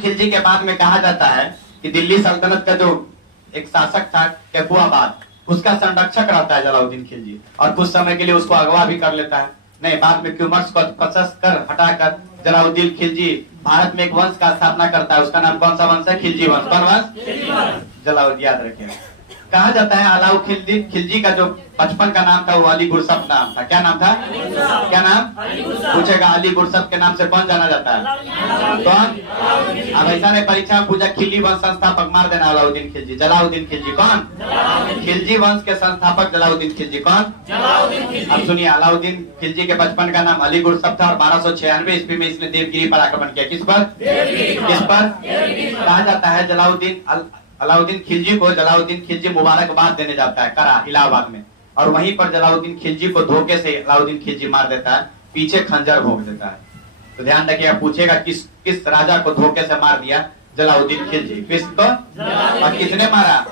खिलजी के बाद में कहा जाता है कि दिल्ली सल्तनत का जो एक शासक था कैफुआबाद, उसका संरक्षक रहता है जलालुद्दीन खिलजी, और कुछ समय के लिए उसको अगवा भी कर लेता है। नहीं, बाद में क्यूमर्स को कसस कर हटाकर जलालुद्दीन खिलजी भारत में एक वंश का स्थापना करता है। उसका नाम कौन सा वंश है? खिलजी वंश। कौन वंश? जलालुद्दीन, याद रखिए। कहा जाता है अलाउ खिलजी का जो बचपन का नाम था वो अली गुरसब नाम था। क्या नाम था? क्या नाम पूछेगा? अली गुरसब के नाम से कौन जाना जाता है? कौन? अब ऐसा नहीं परीक्षा में पूछा खिलजी वंश संस्थापक, मार देना अलाउद्दीन खिलजी। जलालुद्दीन खिलजी कौन? खिलजी वंश के संस्थापक जलालुद्दीन खिलजी कौन? अब सुनिए, अलाउद्दीन खिलजी के बचपन का नाम अली गुरसब था और 1296 ईस्वी में इसने देवगिरी पर आक्रमण किया। किस पर? किस पर? कहा जाता है अलाउद्दीन खिलजी को जलालुद्दीन खिलजी मुबारकबाद देने जाता है करा इलाहाबाद में, और वहीं पर जलालुद्दीन खिलजी को धोखे से अलाउद्दीन खिलजी मार देता है, पीछे खंजर भोंक देता है। तो ध्यान रखिएगा, पूछेगा किस राजा को धोखे से मार दिया? जलालुद्दीन खिलजी। किसको? और किसने मारा?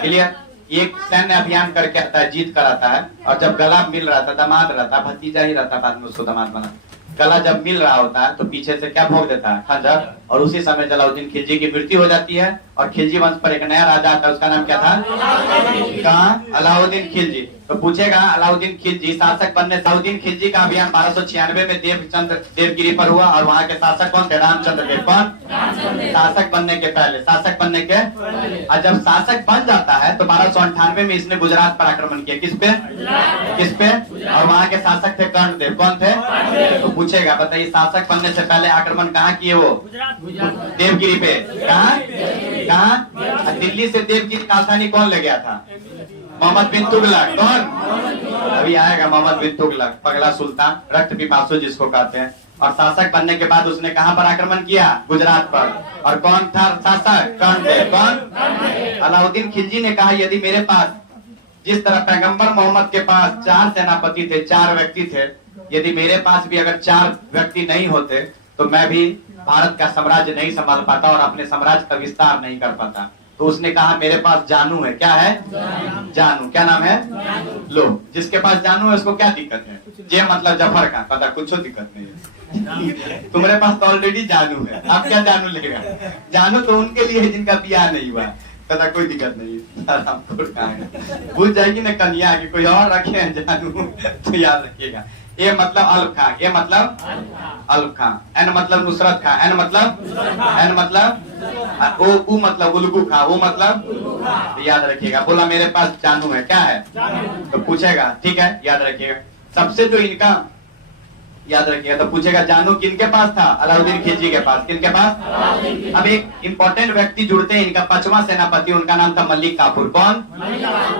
क्लियर? एक सैन्य अभियान करके आता है, जीत कर आता है, और जब गला मिल रहा था, दामाद रहता, भतीजा ही रहता, बाद में उसको दामाद बना, गला जब मिल रहा होता है तो पीछे से क्या भोग देता है? खंजर। और उसी समय जलालुद्दीन खिलजी की मृत्यु हो जाती है और खिलजी वंश पर एक नया राजा आता है। उसका नाम क्या था? कहाँ? अलाउद्दीन खिलजी। तो पूछेगा अलाउद्दीन खिलजी शासक बनने, अलाउद्दीन खिलजी का अभियान 1296 में देवगिरी पर हुआ, और वहाँ के शासक कौन थे? रामचंद्र देव। कौन? शासक बनने के पहले, शासक बनने के, और जब शासक बन जाता है तो 1298 में इसने गुजरात पर आक्रमण किया। किस पे? किस पे? और वहाँ के शासक थे कर्णदेव। कौन थे? तो पूछेगा, बताइए शासक बनने से पहले आक्रमण कहाँ किए? वो देवगिरी पे। कहाँ? कहाँ? दिल्ली से देवगिरी राजधानी कौन ले गया था? मोहम्मद बिन तुगलक। कौन? अभी आएगा मोहम्मद बिन तुगलक, पगला सुल्तान, रक्त पिपासु जिसको कहते हैं। और शासक बनने के बाद उसने कहां पर आक्रमण किया? गुजरात पर। और कौन था शासक? कर्णदेव। कौन? अलाउद्दीन खिलजी ने कहा यदि मेरे पास, जिस तरह पैगंबर मोहम्मद के पास 4 सेनापति थे, 4 व्यक्ति थे, यदि मेरे पास भी अगर 4 व्यक्ति नहीं होते तो मैं भी भारत का साम्राज्य नहीं संभाल पाता और अपने साम्राज्य का विस्तार नहीं कर पाता। तो उसने कहा मेरे पास जानू है। क्या है? जानू। क्या नाम है? लो, जिसके पास जानू है उसको क्या दिक्कत है? जे मतलब जफर का, पता कुछ दिक्कत नहीं है। तुम्हारे पास तो ऑलरेडी जानू है, अब क्या जानू लेगा? जानू तो उनके लिए जिनका ब्याह नहीं हुआ, पता कोई दिक्कत नहीं है। भूल जाएगी ना कन्या की, कोई और रखे हैं जानू तो याद रखिएगा। ए मतलब अल्फ खां, ए मतलब अल्फ खां, एन मतलब नुसरत खां, एन मतलब उ मतलब उल्गू खां, वो मतलब याद रखिएगा। बोला मेरे पास जानू है। क्या है? तो पूछेगा, ठीक है, याद रखिएगा। सबसे जो इनका याद रखिएगा, तो पूछेगा जानू किनके पास था? अलाउद्दीन खिलजी के पास। किनके पास? अब एक इंपॉर्टेंट व्यक्ति जुड़ते हैं, इनका 5वां सेनापति, उनका नाम था मलिक काफूर। कौन?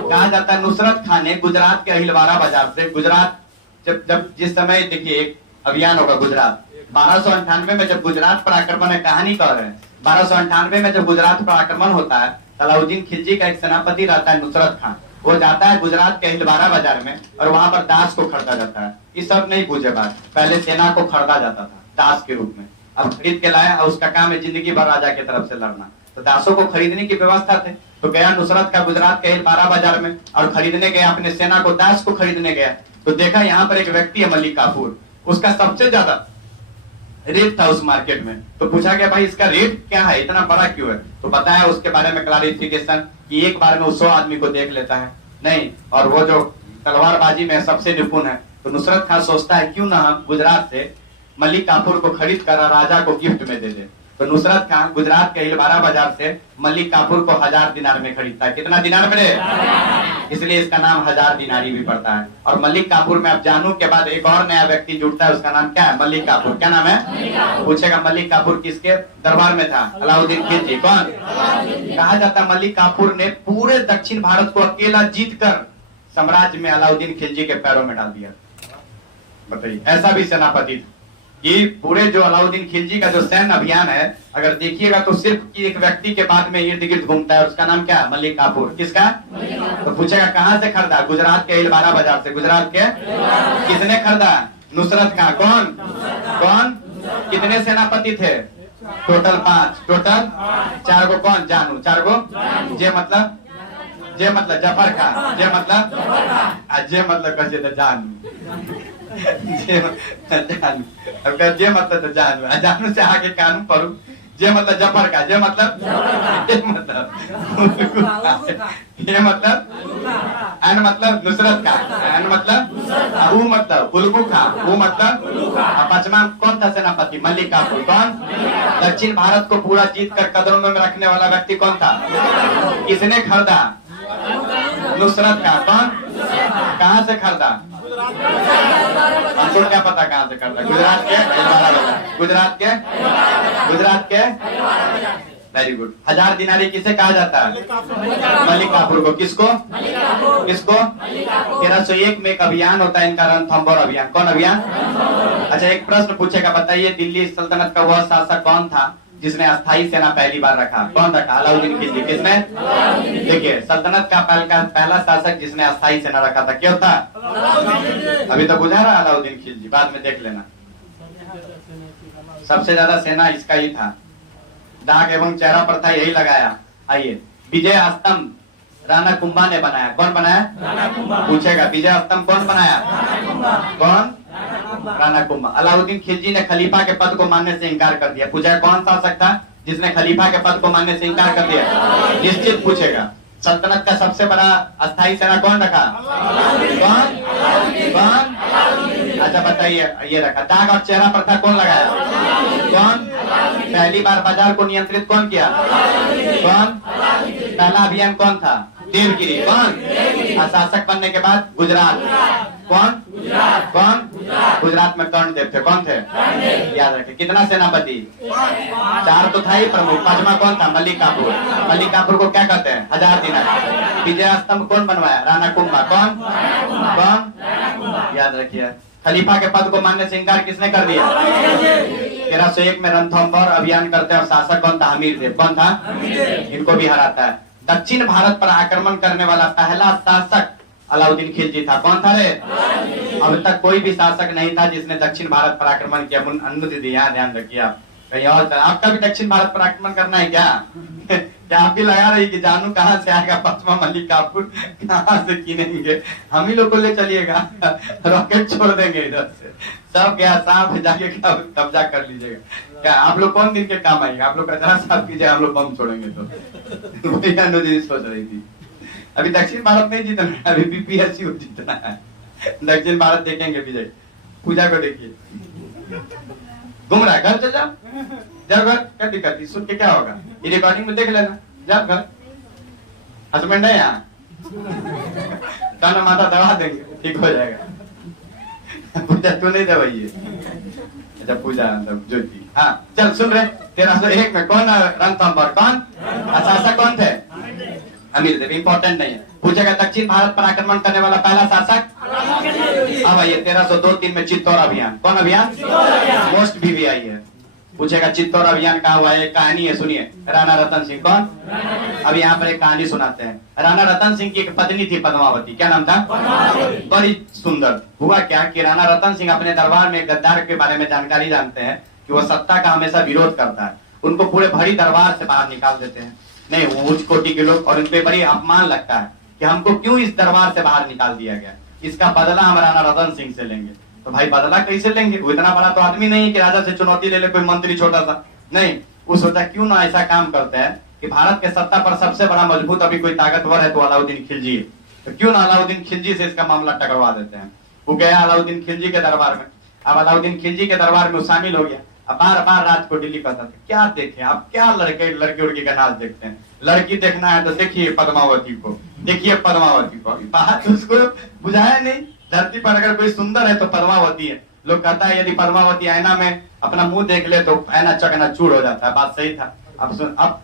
कहा जाता है नुसरत खां ने गुजरात के अहिलवारा बाजार से, गुजरात जब जिस समय देखिए एक अभियान होगा गुजरात 1298 में, जब गुजरात पर आक्रमण है, कहानी कह रहे हैं 1298 में जब गुजरात पर आक्रमण होता है, अलाउद्दीन खिलजी का एक सेनापति रहता है नुसरत खां, वो जाता है गुजरात के अहिलवारा बाजार में और वहां पर दास को खरीदा जाता है। ये सब नहीं पूछे बात, पहले सेना को खरीदा जाता था दास के रूप में, अब खरीद के लाया और उसका काम है जिंदगी भर राजा की तरफ से लड़ना। तो दासों को खरीदने की व्यवस्था थे, तो गया नुसरत का गुजरात के अहिलवारा बाजार में और खरीदने गया, अपने सेना को दास को खरीदने गया, तो देखा यहाँ पर एक व्यक्ति है मलिक काफूर, उसका सबसे ज्यादा रेट था उस मार्केट में। तो पूछा गया भाई इसका रेट क्या है, इतना बड़ा क्यों है? तो बताया उसके बारे में क्लैरिफिकेशन कि एक बार में वो 100 आदमी को देख लेता है नहीं, और वो जो तलवारबाजी में सबसे निपुण है। तो नुसरत खान सोचता है क्यों ना हम गुजरात से मलिक काफूर को खरीद कर राजा को गिफ्ट में दे दे। तो नुसरत खान गुजरात के अहिलवारा बाजार से मलिक काफूर को 1000 दिनार में खरीदता है। कितना दिनार में? इसलिए इसका नाम 1000 दिनारी भी पड़ता है। और मलिक काफूर में अब जानू के बाद एक और नया व्यक्ति जुड़ता है, उसका नाम क्या है? मलिक काफूर। क्या नाम है? पूछेगा मलिक काफूर किसके दरबार में था? अलाउद्दीन खिलजी। कौन? कहा जाता है मलिक काफूर ने पूरे दक्षिण भारत को अकेला जीत कर साम्राज्य में अलाउद्दीन खिलजी के पैरों में डाल दिया। बताइए, ऐसा भी सेनापति था कि पूरे जो अलाउद्दीन खिलजी का जो सैन्य अभियान है, अगर देखिएगा तो सिर्फ एक व्यक्ति के बाद में इर्द गिर्द घूमता है, उसका नाम क्या है? मलिक काफूर। किसका? तो पूछेगा कहां से खरीदा? गुजरात के अहिलवारा बाजार से। गुजरात के किसने खरीदा? नुसरत खां। कौन? कौन? कितने सेनापति थे? टोटल 5। टोटल 4 को कौन? जानू। 4 को जे मतलब जफर खां। जे मतलब कैसे जानू जे जानू, अब कह जे मतलब तो जानू, जानू से आगे कानू पढ़ू, जे मतलब जफर का, जे मतलब ये मतलब ये मतलब एन मतलब नुसरत का, एन मतलब ऊ मतलब उल्गू खा, ऊ मतलब पचमा कौन था सेनापति? मलिक काफूर। कौन? दक्षिण भारत को पूरा जीत कर कदरों में रखने वाला व्यक्ति कौन था? किसने खरीदा? नुसरत का। कौन? कहाँ से खरीदा? हमको क्या पता कहाँ से खरीदा? गुजरात के? गुजरात के? गुजरात के? Very good. 1000 दिनारी किसे कहा जाता है? मलिक काफूर को। किसको? किसको? 1301 में एक अभियान होता है इनका, रणथंभौर अभियान। कौन अभियान? अच्छा, एक प्रश्न पूछेगा, बताइए दिल्ली सल्तनत का वह शासक कौन था जिसने अस्थायी सेना पहली बार रखा? कौन रखा? अलाउद्दीन खिलजी। किसने? देखिए, सल्तनत का पहला शासक जिसने अस्थायी सेना रखा था क्यों था? अभी तो बुझा रहा अलाउद्दीन खिलजी, बाद में देख लेना। सबसे ज्यादा सेना इसका ही था, दाग एवं चेहरा पर था, यही लगाया। आइए, विजय स्तंभ राणा कुंभा ने बनाया। कौन बनाया? पूछेगा, विजय स्तंभ कौन बनाया? कौन? राणा कुंभा। अलाउद्दीन खिलजी ने खलीफा के पद को मानने से इंकार कर दिया। पूछा कौन शासक था जिसने खलीफा के पद को मानने से इंकार कर दिया? निश्चित पूछेगा। सल्तनत का सबसे बड़ा अस्थायी सेना कौन रखा? कौन? कौन? अच्छा बताइए, ये रखा। दाग और चेहरा पर था, कौन लगाया? कौन? पहली बार बाजार को नियंत्रित कौन किया? कौन? पहला अभियान कौन था? देवगिरी। कौन? शासक बनने के बाद गुजरात। कौन? कौन? गुजरात में कर्णदेव थे। कौन थे? याद रखे। कितना सेनापति? 4 तो था ही प्रमुख। पांचवा कौन था? मलिक काफूर। मलिक काफूर को क्या कहते हैं? 1000 दिनार। विजय स्तंभ कौन बनवाया? राणा कुंभा। कौन? कौन? याद रखिए। खलीफा के पद को मानने से इंकार किसने कर दिया? 1301 में रणथंभौर अभियान करते हैं और शासक कौन था? हमीर देव। कौन था? इनको भी हराता है। दक्षिण भारत पर आक्रमण करने वाला पहला शासक अलाउद्दीन खिलजी था। कौन था रे? अब तक कोई भी शासक नहीं था जिसने दक्षिण भारत पर आक्रमण किया। अनुमति दी, यहाँ ध्यान रखिए। आप कहीं और आपका भी दक्षिण भारत पर आक्रमण करना है क्या? क्या आप भी लगा रही कि जानू कहाँ से आएगा? पचमा मलिक काफूर कहाँ से कीनेंगे? हम ही लोग को ले चलिएगा, रॉकेट छोड़ देंगे इधर से, सब गया सांप जाके कब्जा कर लीजिएगा। क्या आप लोग कौन दिन के काम आएगा? आप लोग कचरा साफ कीजिए, हम लोग बम छोड़ेंगे। तो वही अनुजी सोच रही थी। अभी दक्षिण भारत नहीं जीतना है, अभी बीपीएससी जीतना है। दक्षिण भारत देखेंगे विजय। पूजा को देखिए, घूम रहा है। घर चल जाओ, जाओ घर। क्या दिक्कत? सुन के क्या होगा? ये रिकॉर्डिंग में देख लेना। जाओ घर, हस्बैंड है यहाँ, काना माता दबा देंगे, ठीक हो जाएगा। पूजा तू नहीं दबाइए। अच्छा पूजा ज्योति। हाँ चल, सुन रहे 1301 में कौन रणथंभौर? कौन? शासक कौन थे? अमीर देव। इंपॉर्टेंट नहीं है। पूछेगा दक्षिण भारत पर आक्रमण करने वाला पहला शासक? अब आइए 1302-3 में चित्तौड़ अभियान। कौन अभियान? मोस्ट वीवीआई है। पूछेगा चित्तौड़ अभियान कहाँ हुआ है? कहानी है, सुनिए। राणा रतन सिंह। कौन? अब यहाँ पर एक कहानी सुनाते हैं। राणा रतन सिंह की एक पत्नी थी पद्मावती। क्या नाम था? बड़ी सुंदर। हुआ क्या कि राणा रतन सिंह अपने दरबार में गद्दार के बारे में जानकारी जानते हैं कि वो सत्ता का हमेशा विरोध करता है। उनको पूरे भरी दरबार से बाहर निकाल देते हैं। नहीं, वो उच्च कोटि के लोग, और उनपे बड़ी अपमान लगता है कि हमको क्यों इस दरबार से बाहर निकाल दिया गया, इसका बदला हम राणा रतन सिंह से लेंगे। तो भाई बदला कैसे लेंगे? वो इतना बड़ा तो आदमी नहीं कि राजा से चुनौती ले ले कोई मंत्री छोटा सा। नहीं, वो सोचा क्यों ना ऐसा काम करते हैं कि भारत के सत्ता पर सबसे बड़ा मजबूत अभी कोई ताकतवर है तो अलाउद्दीन खिलजी है, तो क्यों ना अलाउद्दीन खिलजी से इसका मामला टकरवा देते हैं। वो गया अलाउद्दीन खिलजी के दरबार में। अब अलाउद्दीन खिलजी के दरबार में शामिल हो गया। अब बार बार रात को दिल्ली कहता था, क्या देखे आप? क्या लड़के लड़की उड़की का नाच देखते हैं? लड़की देखना है तो देखिए पद्मावती को, देखिए पद्मावती को। अभी बात उसको बुझाया नहीं। धरती पर अगर कोई सुंदर है तो पद्मावती है। लोग कहता है यदि पद्मावती आईना में अपना मुंह देख ले तो आईना चकनाचूर हो जाता है। बात सही था। अब सुन, अब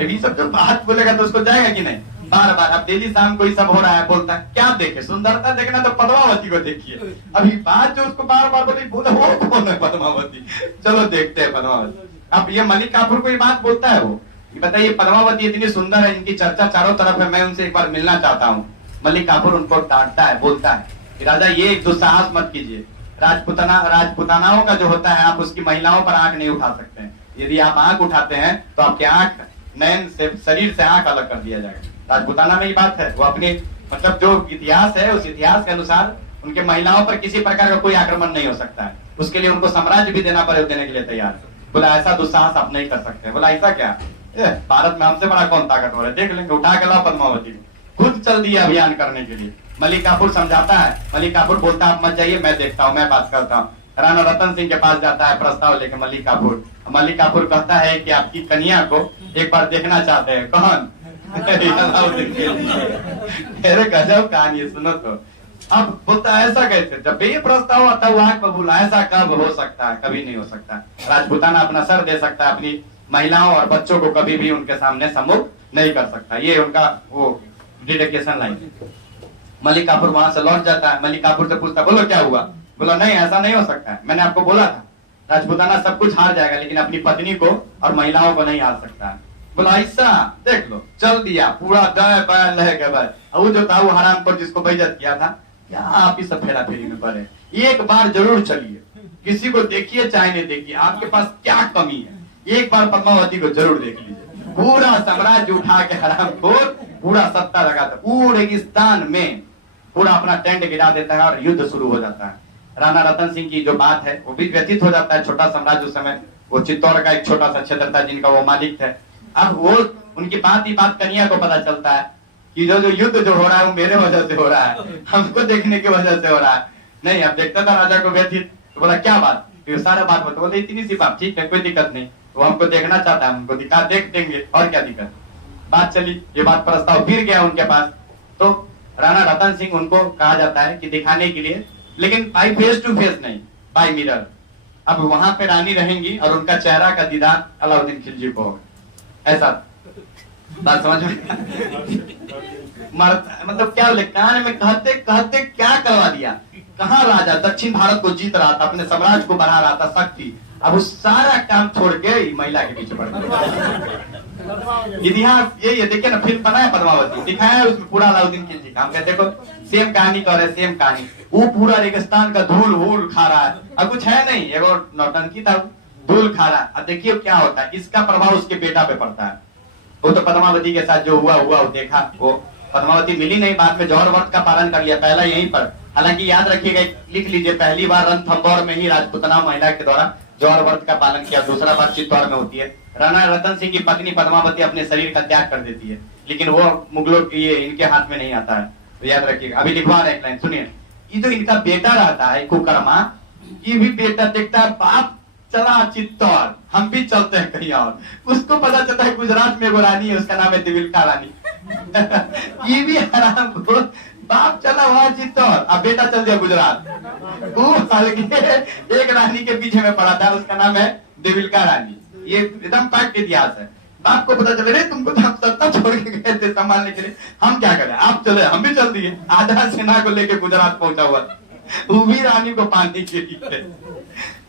ये सब जो बात बोलेगा तो उसको जाएगा कि नहीं? बार बार अब डेली शाम को ही सब हो रहा है, बोलता है क्या देखे? सुंदरता देखना तो पद्मावती को देखिए। अभी बात जो उसको बार बार बोले वो कौन है पद्मावती? चलो देखते हैं पद्मावती। अब ये मलिक काफूर को ये बात बोलता है। वो ये बताइए पद्मावती इतनी सुंदर है, इनकी चर्चा चारों तरफ है, मैं उनसे एक बार मिलना चाहता हूँ। मलिक काफूर उनको डांटता है, बोलता है कि राजा ये दुस्साहस मत कीजिए। राजपुतानाओं का जो होता है, आप उसकी महिलाओं पर आंख नहीं उठा सकते हैं। यदि आप आंख उठाते हैं तो आपके आंख नयन से, शरीर से आंख अलग कर दिया जाएगा। राजपुताना में ये बात है। वो अपने मतलब जो इतिहास है उस इतिहास के अनुसार उनके महिलाओं पर किसी प्रकार का कोई आक्रमण नहीं हो सकता है। उसके लिए उनको साम्राज्य भी देना पड़े, देने के लिए तैयार है। बोला ऐसा दुस्साहस आप नहीं कर सकते। बोला ऐसा क्या, भारत में हमसे बड़ा कौन ताकतवर है, देख लेंगे, उठा के लाओ पद्मावती को। खुद चल दिया अभियान करने के लिए। मलिक काफूर समझाता है, मलिक काफूर बोलता है आप मत जाइए, मैं देखता हूँ, मैं बात करता हूँ। राणा रतन सिंह के पास जाता है प्रस्ताव लेके मलिक काफूर। मलिक काफूर कहता है कि आपकी कन्या को एक बार देखना चाहते हैं। कौन? अरे गजब कहानी, सुनो तो। अब बोलता है ऐसा कैसे, जब ये प्रस्ताव आता है वहां पर बोला ऐसा कब हो सकता है, कभी नहीं हो सकता। राजपूताना अपना सर दे सकता है, अपनी महिलाओं और बच्चों को कभी भी उनके सामने सम्मुख नहीं कर सकता। ये उनका वो डेडिकेशन लाइन। मलिक काफूर वहां से लौट जाता है। मलिक काफूर से पूछता बोलो क्या हुआ। बोला नहीं ऐसा नहीं हो सकता है, मैंने आपको बोला था राजपूताना सब कुछ हार जाएगा लेकिन अपनी पत्नी को और महिलाओं को नहीं हार सकता है। बोला ऐसा, देख लो चल दिया पूरा दय बैल लह के बैल। वो जो था वो हराम पर जिसको बेइज्जत किया था, क्या आप ही सब फेरा फेरी में पड़े। एक बार जरूर चलिए, किसी को देखिए चाहे नहीं देखिए, आपके पास क्या कमी है, एक बार पद्मावती को जरूर देख लीजिए। पूरा साम्राज्य उठा के हराम खोर पूरा सत्ता लगाता, पूरे रेगिस्तान में पूरा अपना टेंट गिरा देता है और युद्ध शुरू हो जाता है। राणा रतन सिंह की जो बात है वो भी व्यतीत हो जाता है। छोटा साम्राज्य उस समय, वो चित्तौड़ का एक छोटा सा क्षेत्र था जिनका वो मालिक थे। अब वो उनकी बात ही बात कन्या को पता चलता है कि जो युद्ध जो हो रहा है वो मेरे वजह से हो रहा है, हमको देखने की वजह से हो रहा है। नहीं, अब देखता था राजा को व्यथित, तो बोला क्या बात, फिर सारा बात बता। बोले इतनी सी बात, ठीक है कोई दिक्कत नहीं, वो हमको देखना चाहता है, हमको दिखा देख देंगे और क्या दिक्कत। बात चली, ये बात प्रस्ताव फिर गया उनके पास। तो राणा रतन सिंह उनको कहा जाता है कि दिखाने के लिए, लेकिन बाई फेस टू फेस नहीं, बाई मिरर। अब वहां पे रानी रहेंगी और उनका चेहरा का दीदार अलाउद्दीन खिलजी को होगा। ऐसा बात समझ में मतलब क्या बोले, कान में कहते कहते क्या करवा दिया। कहाँ राजा दक्षिण भारत को जीत रहा था, अपने साम्राज्य को बढ़ा रहा था, शक्ति, अब उस सारा काम छोड़ के महिला के पीछे पड़ गया। इतिहास यही है, देखिए ना फिल्म बनाया पद्मावती, दिखाया उसमें पूरा अलाउद्दीन खिलजी का। हम कहते देखो सेम कहानी कर रहे, सेम कहानी। वो पूरा रेगिस्तान का धूल वूल खा रहा है, अब कुछ है नहीं, एगो नौटंकी था, धूल खा रहा है। अब देखिए क्या होता है, इसका प्रभाव उसके बेटा पे पड़ता है। वो तो पद्मावती के साथ जो हुआ वो देखा, वो पद्मावती मिली नहीं, बाद में जौहर व्रत का पालन कर लिया पहला यहीं पर। हालांकि याद रखिएगा, लिख लीजिए, पहली बार रणथंभौर में ही राजपूतना महिला के द्वारा जौहर व्रत का पालन किया, दूसरा बार चित्तौड़ में होती है। राणा रतन सिंह की पत्नी पद्मावती अपने शरीर का त्याग कर देती है, लेकिन वो मुगलों ये इनके हाथ में नहीं आता है, तो याद रखिएगा। अभी लिखवा रहे एक लाइन सुनिए। ये जो इनका बेटा रहता है कुकर्मा, ये भी बेटा देखता है बाप चला चित्तौड़, हम भी चलते हैं कहीं और। उसको पता चलता है गुजरात में एगो रानी है, उसका नाम है दिविलका रानी। ये भी हराम, बाप चला वहां चित्तौड़, अब बेटा चल दिया गुजरात। वो हल्के एक रानी के पीछे में पड़ा था, उसका नाम है दिविलका रानी। ये एकदम फैक्ट इतिहास है। बाप को पता चले तुमको तो हम सत्ता छोड़ के गए थे संभालने के लिए, हम क्या करें, आप चले, हम भी चल दिए। आधा सेना को लेके गुजरात पहुंचा हुआ, वो भी रानी को पाने के लिए।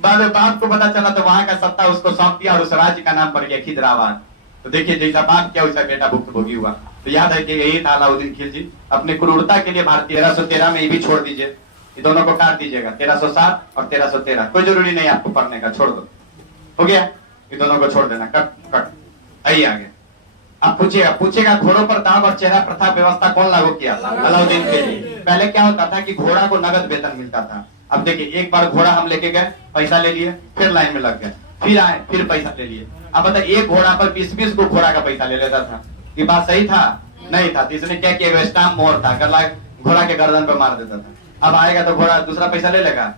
बाद में बाप को पता चला तो वहां का सत्ता उसको सौंप दिया और उस राज्य का नाम पड़ गया खिजराबाद। तो देखिए जैसा बाप किया वैसा बेटा भुक्तभोगी हुआ। तो याद है कि यही था अलाउद्दीन खिलजी अपने क्रूरता के लिए भारतीय 1313 में ये भी छोड़ दीजिए, ये दोनों को काट दीजिएगा, 1307 और 1313, कोई जरूरी नहीं आपको पढ़ने का, छोड़ दो, हो गया, ये दोनों को छोड़ देना, कट कट। आइए आगे, आप पूछेगा घोड़ों पर दाम और चेहरा प्रथा व्यवस्था कौन लागू किया? अलाउद्दीन खिलजी। पहले क्या होता था कि घोड़ा को नगद वेतन मिलता था। अब देखिए एक बार घोड़ा हम लेके गए, पैसा ले लिए, फिर लाइन में लग गए, फिर आए, फिर पैसा ले लिए। अब बता, एक घोड़ा पर 20-20 को घोड़ा का पैसा ले लेता था। ये बात सही था? नहीं था। तो इसने क्या किया, स्टाम्प मोहर था, गला घोड़ा के गर्दन पर मार देता था। अब आएगा तो घोड़ा दूसरा पैसा ले लेगा?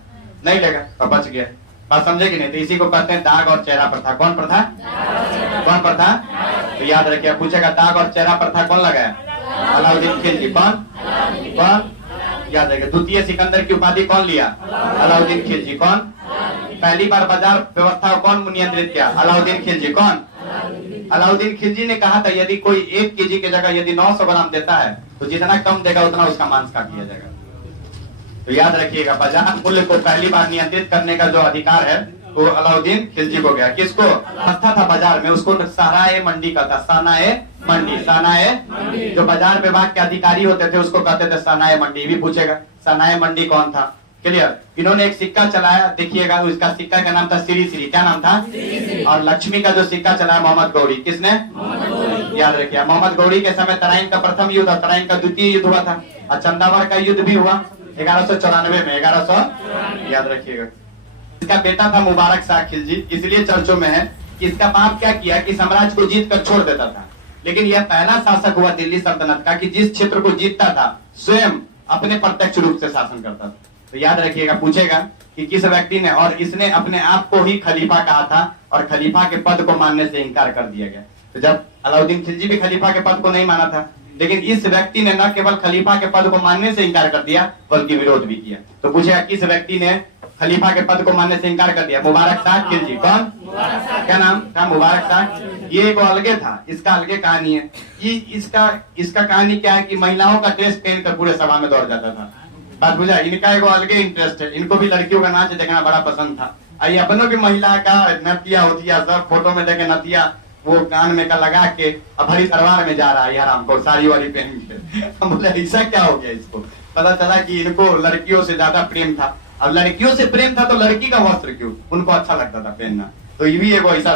नहीं लेगा, तो बच गया। बात समझे कि नहीं? तो इसी को कहते हैं दाग और चेहरा प्रथा। कौन प्रथा? कौन प्रथा? तो याद रखिए, पूछेगा दाग और चेहरा प्रथा कौन लगाया? अलाउद्दीन खिलजी। कौन कौन? याद रखिए। द्वितीय सिकंदर की उपाधि कौन लिया? अलाउद्दीन खिलजी। कौन? पहली बार बाजार व्यवस्था कौन नियंत्रित किया? अलाउद्दीन खिलजी। कौन? अलाउद्दीन खिलजी ने कहा था यदि कोई 1 केजी की जगह यदि 900 ग्राम देता है तो जितना कम देगा उतना उसका मांस काट लिया जाएगा। तो याद रखिएगा, बाजार मूल्य को पहली बार नियंत्रित करने का जो अधिकार है वो अलाउद्दीन खिलजी को गया। किसको? हंसता था बाजार में, उसको सहराए मंडी कहता, सनाए मंडी, सनाए। जो बाजार विभाग के अधिकारी होते थे उसको कहते थे सनाए मंडी। भी पूछेगा सनाए मंडी कौन था? क्लियर? इन्होंने एक सिक्का चलाया, देखिएगा, उसका सिक्का का नाम था श्री श्री। क्या नाम था? और लक्ष्मी का जो सिक्का चलाया मोहम्मद गौरी। किसने? याद रखिए, मोहम्मद गौरी के समय तराइन का प्रथम युद्ध और तराइन का द्वितीय युद्ध हुआ था, और चंदावर का युद्ध भी हुआ। 1194 में, 1100 याद रखिएगा। इसका बेटा था मुबारक शाह खिलजी, इसलिए चर्चों में है कि इसका बाप क्या किया कि साम्राज्य को जीत कर छोड़ देता था, लेकिन यह पहला शासक हुआ दिल्ली सल्तनत का कि जिस क्षेत्र को जीतता था स्वयं अपने प्रत्यक्ष रूप से शासन करता था। तो याद रखिएगा, पूछेगा कि किस व्यक्ति ने, और इसने अपने आप को ही खलीफा कहा था और खलीफा के पद को मानने से इनकार कर दिया गया। तो जब अलाउद्दीन खिलजी भी खलीफा के पद को नहीं माना था, लेकिन इस व्यक्ति ने न केवल खलीफा के पद को मानने से इनकार कर दिया बल्कि विरोध भी किया। तो पूछेगा किस व्यक्ति ने खलीफा के पद को मानने से इनकार कर दिया? मुबारक शाह खिलजी। कौन? क्या नाम था? मुबारक शाह। ये एक अलगे था, इसका अलगे कहानी है। ये इसका कहानी क्या है कि महिलाओं का ड्रेस पहनकर पूरे सभा में दौड़ जाता था। बात बुझा? इनका एक अलगे इंटरेस्ट है, इनको भी लड़कियों का नाच देखना बड़ा पसंद था। आई अपनों की महिला का नतिया होतिया सब फोटो में देखे, नतिया वो कान में का लगा के अब हरी तलवार में जा रहा है यार, हमको साड़ी वाड़ी पहन के। हम बोले ऐसा क्या हो गया? इसको पता चला कि इनको लड़कियों से ज्यादा प्रेम था। अब लड़कियों से प्रेम था तो लड़की का वस्त्र क्यों, उनको अच्छा लगता था पहनना। तो ये भी एक ऐसा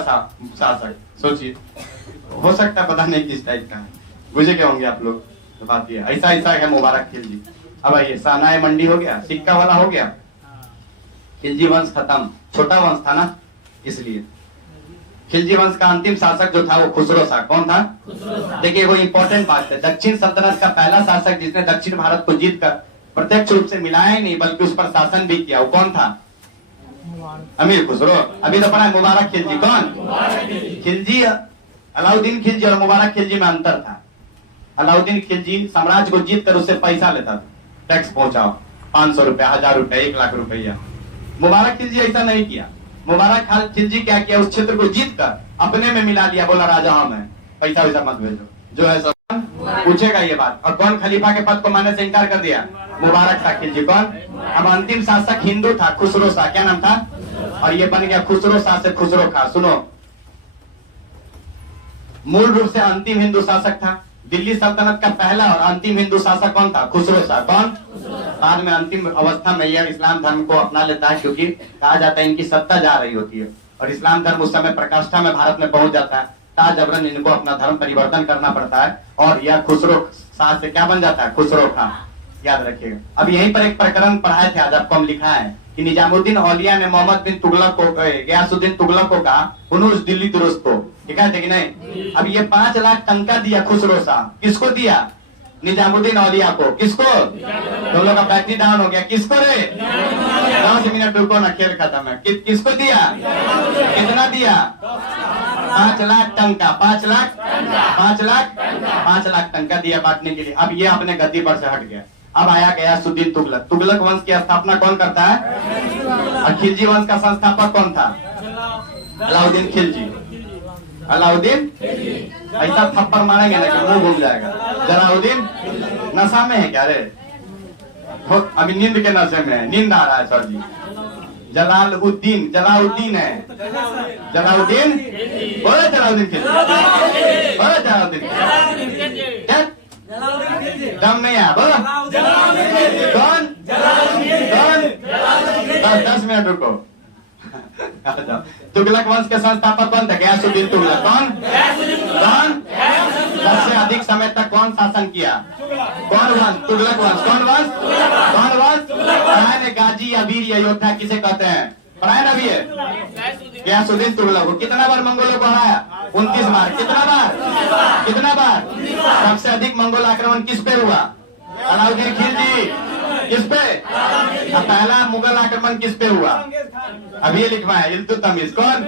शासक, सोचिए, हो सकता है पता नहीं किस टाइप का है, बुझे क्या होंगे आप लोग। तो बात ये ऐसा है मुबारक खिलजी। अब आइए, सानाए मंडी हो गया, सिक्का वाला हो गया, खिलजी वंश खत्म, छोटा वंश था ना इसलिए। खिलजी वंश का अंतिम शासक जो था वो खुसरो शाह। कौन था? देखिए वो इंपॉर्टेंट बात है, दक्षिण सल्तनत का पहला शासक जिसने दक्षिण भारत को जीत कर प्रत्यक्ष रूप से मिलाया ही नहीं बल्कि उस पर शासन भी किया, वो कौन था? अमीर खुसरो। अभी तो पढ़ा मुबारक खिलजी। कौन? खिलजी, अलाउद्दीन खिलजी और मुबारक खिलजी में अंतर था। अलाउद्दीन खिलजी साम्राज्य को जीत कर उससे पैसा लेता था, टैक्स पहुंचाओ, 500 रुपया, 1000 रुपया, 1 लाख रुपया। मुबारक खिलजी ऐसा नहीं किया। मुबारक खिलजी क्या किया? उस क्षेत्र को जीत कर अपने में मिला लिया, बोला राजा हम है, पैसा वैसा मत भेजो, जो है सब पूछेगा ये बात। और कौन खलीफा के पद को मानने से इनकार कर दिया? मुबारक शाह खिलजी। कौन? अब अंतिम शासक हिंदू था, खुसरो शाह। क्या नाम था? और ये बन गया खुसरो शाह से खुसरो खां। सुनो, मूल रूप से अंतिम हिंदू शासक था। दिल्ली सल्तनत का पहला और अंतिम हिंदू शासक कौन था? खुसरो शाह। कौन? बाद में अंतिम अवस्था में यह इस्लाम धर्म को अपना लेता है, क्योंकि कहा जाता है इनकी सत्ता जा रही होती है और इस्लाम धर्म उस समय प्रकाष्ठा में भारत में पहुंच जाता है। ताजबरन इनको अपना धर्म परिवर्तन करना पड़ता है और यह खुसरो शाह से क्या बन जाता है? खुसरो खां। याद रखिएगा। अब यहीं पर एक प्रकरण पढ़ाए थे आज, आपको हम लिखा है कि निजामुद्दीन औलिया ने मोहम्मद बिन तुगलक को, गयासुद्दीन तुगलक को कहा उन्होंने दिल्ली दुरुस्त को, ठीक है कि नहीं? अब ये 5 लाख टंका दिया खुसरो शाह। किसको दिया? निजामुद्दीन औलिया को। किसको? तुम लोग का बैटरी डाउन हो गया। किसको रे? 10 मिनट रुको ना, खेल खत्म है। किसको दिया? कितना दिया? 5 लाख टंका। 5 लाख टंका दिया बांटने के लिए। अब ये अपने गद्दी पर से हट गया। अब आया गयासुद्दीन तुगलक। तुगलक वंश की स्थापना कौन करता है? और खिलजी वंश का संस्थापक कौन था? अलाउद्दीन खिलजी। अलाउद्दीन ऐसा थप्पड़ मारेंगे ना कि मुंह घूम जाएगा। जलाउद्दीन नशा में है क्या रे? अभी नींद के नशे में है, नींद आ रहा है सर जी। जलाउद्दीन है। जलाउद्दीन बोले, जलाउद्दीन खिलजी बोले, जलाउद्दीन दम नहीं आया, बोलो कौन? 10 मिनट रुको। तुगलक वंश के संस्थापक कौन थे? गयासुद्दीन तुगलक। कौन? सबसे अधिक समय तक कौन शासन किया? कौन वंश? तुगलक वंश। कौन वंश? पढ़ाए ने गाजी या वीर या योद्धा किसे कहते हैं? पढ़ाए ना भी है। गयासुद्दीन तुगलक को कितना बार मंगोलों को हराया? 29 बार। कितना बार? सबसे अधिक मंगोल आक्रमण किस पे हुआ? अलाउद्दीन खिलजी। किस पे? पहला मुगल आक्रमण किस पे हुआ? अभी ये लिखवाया, इल्तुतमिश। कौन?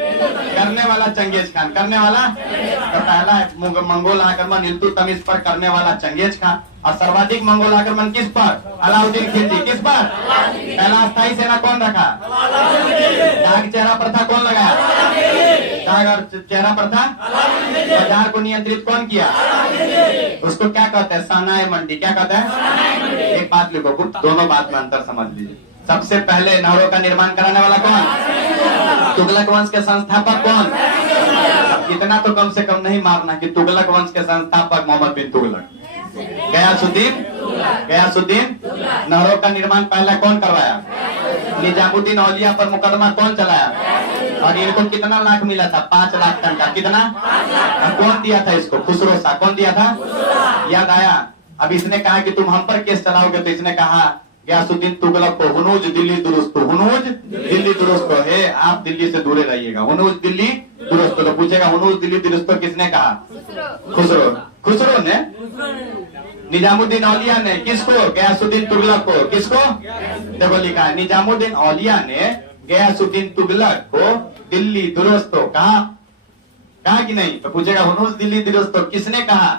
करने वाला चंगेज खान। करने वाला तो पहला मंगोल आक्रमण इल्तुतमिश पर करने वाला चंगेज खान। और सर्वाधिक मंगोल आक्रमण किस पर? अलाउद्दीन खिलजी। किस पर? पहला अस्थायी सेना कौन रखा? दाग चेहरा प्रथा कौन लगाया? दाग और चेहरा प्रथा। बाजार को नियंत्रित कौन किया? उसको क्या कहते हैं? सानाए मंडी। क्या कहते हैं? एक बात लिखो, दोनों बात में अंतर समझ लीजिए। सबसे पहले नहरों का निर्माण कराने वाला कौन? तुगलक वंश के संस्थापक कौन? इतना तो कम से कम नहीं मारना कि तुगलक वंश के संस्थापक मोहम्मद बिन तुगलक। गयासुद्दीन। नहरों का निर्माण पहला कौन करवाया? निजामुद्दीन औलिया पर मुकदमा कौन चलाया? और इनको कितना लाख मिला था? 5 लाख टंका। कितना? कौन दिया था इसको? खुसरो शाह। कौन दिया था? याद आया। अब इसने कहा कि तुम हम पर केस चलाओगे, तो इसने कहा गयासुद्दीन तुगलक को हुनूज दिल्ली दुरुस्त हो, हुनूज दिल्ली दुरुस्त हो। हे आप दिल्ली से दूरे रहिएगा, हुनूज दिल्ली दुरुस्त हो। तो पूछेगा हुनूज दिल्ली दुरुस्त हो किसने कहा? खुसरो। खुसरो ने? निजामुद्दीन औलिया ने। किसको? गयासुद्दीन तुगलक को। किसको? देखो लिखा है निजामुद्दीन औलिया ने गयासुद्दीन तुगलक को दिल्ली दुरुस्त हो कहा, कहा कि नहीं? तो पूछेगा हुनूज दिल्ली दुरुस्त हो किसने कहा?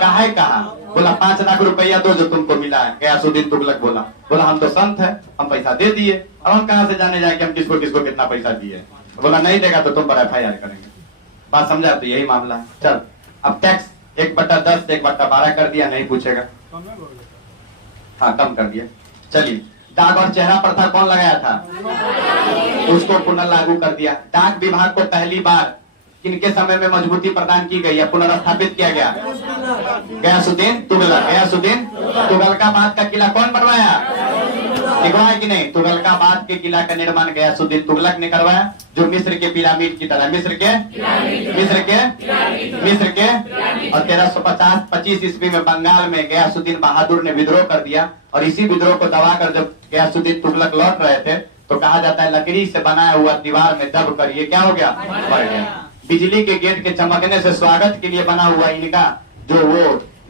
काहे कहा? बोला 5 लाख रुपया दो जो तुमको मिला है। गयासुद्दीन तुगलक बोला हम तो संत है, हम पैसा दे दिए। अब हम कहां से जाने जाए कि हम किसको किसको कितना पैसा दिए? बोला नहीं देगा तो तुम पर FIR करेंगे। बात समझा? तो यही मामला है। चल अब टैक्स 1/10 1/12 कर दिया, नहीं पूछेगा। हाँ कम कर दिया। चलिए डाक और चेहरा प्रथा कौन लगाया था? उसको पुनर्लागू कर दिया। डाक विभाग को पहली बार किनके समय में मजबूती प्रदान की गई है, पुनर्स्थापित किया गया? गयासुद्दीन तुगलक। गयासुद्दीन तुगलकाबाद का किला कौन बनवाया? लिखवाया कि नहीं? तुगलकाबाद के किला का निर्माण गयासुद्दीन तुगलक ने करवाया, जो मिस्र के पिरामिड की तरह। मिस्र के और 1325 ईस्वी में बंगाल में गयासुद्दीन बहादुर ने विद्रोह कर दिया, और इसी विद्रोह को दबाकर जब गयासुद्दीन तुगलक लौट रहे थे तो कहा जाता है लकड़ी से बनाया हुआ दीवार में दब कर ये क्या हो गया? बढ़ गया। बिजली के गेट के चमकने से स्वागत के लिए बना हुआ इनका जो वो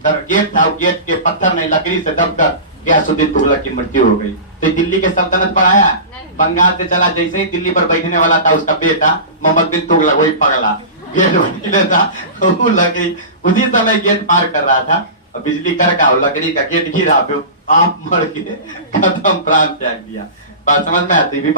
गेट था, वो गेट के पत्थर ने लकड़ी से दबकर गयासुद्दीन तुगलक की मृत्यु हो गई। तो दिल्ली के सल्तनत पर आया, बंगाल से चला। जैसे ही दिल्ली पर बैठने वाला था उसका बेटा मोहम्मद बिन तुगलक, वही पगला गेट बैठने था, वो लकड़ी उसी समय गेट पार कर रहा था और बिजली करका लकड़ी का गेट गिरा, आप मर के खत्म, प्राण त्याग दिया। बात समझ में आती भी?